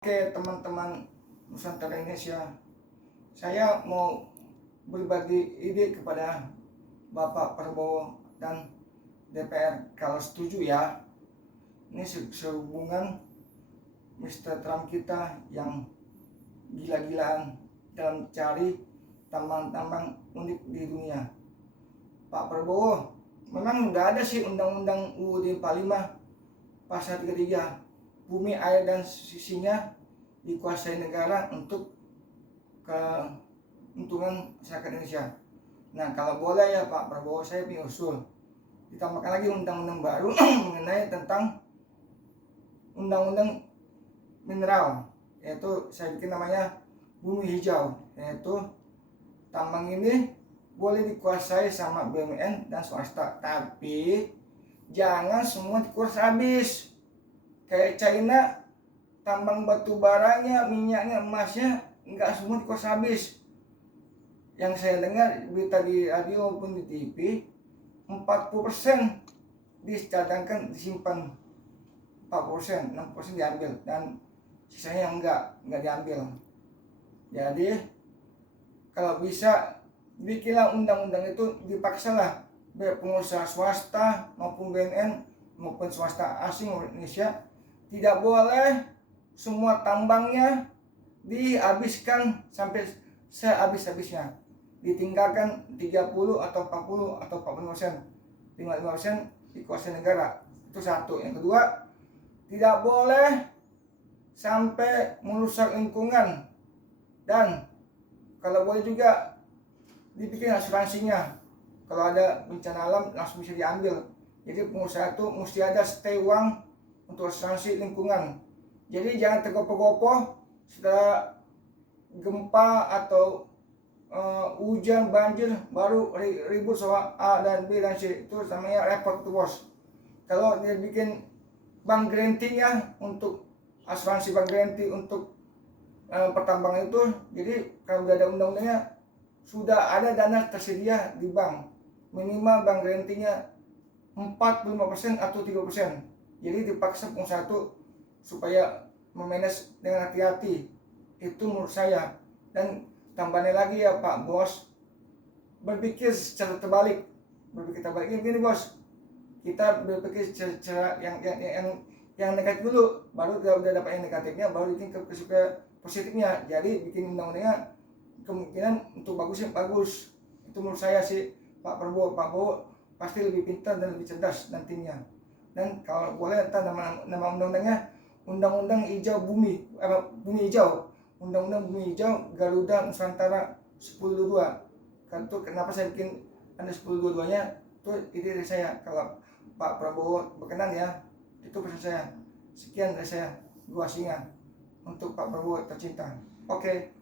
Oke teman-teman Nusantara Indonesia, saya mau berbagi ide kepada Bapak Prabowo dan DPR. Kalau setuju ya, ini sehubungan Mr. Trump kita yang gila-gilaan dalam cari tambang-tambang unik di dunia. Pak Prabowo, memang udah ada sih undang-undang UUD 45 pasal 33, bumi, air, dan sisinya dikuasai negara untuk keuntungan masyarakat Indonesia. Nah, kalau boleh ya Pak Prabowo, saya punya usul ditambahkan lagi undang-undang baru mengenai tentang undang-undang mineral, yaitu saya bikin namanya bumi hijau, yaitu tambang ini boleh dikuasai sama BUMN dan swasta, tapi jangan semua dikuras habis. Kayak China, tambang batu baranya, minyaknya, emasnya, nggak semua dikuras habis. Yang saya dengar berita di radio maupun di TV, 40% dicadangkan, disimpan, 40%, 60% diambil, dan sisanya nggak diambil. Jadi kalau bisa bikinlah undang-undang itu, dipaksalah baik pengusaha swasta maupun BUMN maupun swasta asing Indonesia, tidak boleh semua tambangnya dihabiskan sampai sehabis-habisnya. Ditinggalkan 30 atau 40 atau 40%. 55% dikuasai negara. Itu satu. Yang kedua, tidak boleh sampai merusak lingkungan. Dan kalau boleh juga dibikin asuransinya. Kalau ada bencana alam langsung bisa diambil. Jadi pengusaha itu mesti ada stay uang untuk asuransi lingkungan. Jadi jangan tergopoh-gopoh setelah gempa atau hujan, banjir, baru ribut soal A dan B dan C. Itu namanya repot tuh bos. Kalau dia bikin bank garantinya untuk asuransi, bank garanti untuk pertambangan itu, jadi kalau udah ada undang-undangnya, sudah ada dana tersedia di bank. Minimal bank garantinya 45% atau 3%. Jadi dipaksa pengusaha itu supaya memanage dengan hati-hati. Itu menurut saya. Dan tambahnya lagi ya Pak Bos, berpikir secara terbalik. Berpikir terbalik gini bos, kita berpikir secara yang negatif dulu, baru udah dapat yang negatifnya, baru bikin ke positifnya. Jadi bikin undang-undangnya kemungkinan untuk bagusnya bagus. Itu menurut saya sih Pak Prabowo pasti lebih pintar dan lebih cerdas nantinya. Dan kalau boleh entah nama undang-undangnya Undang-Undang Hijau Bumi, Bumi Hijau, Undang-Undang Bumi Hijau Garuda Nusantara 1022. Kan itu kenapa saya bikin ada 1022-nya, itu ide dari saya. Kalau Pak Prabowo berkenan ya, itu pesan saya. Sekian dari saya, gua Singa, untuk Pak Prabowo tercinta. Oke.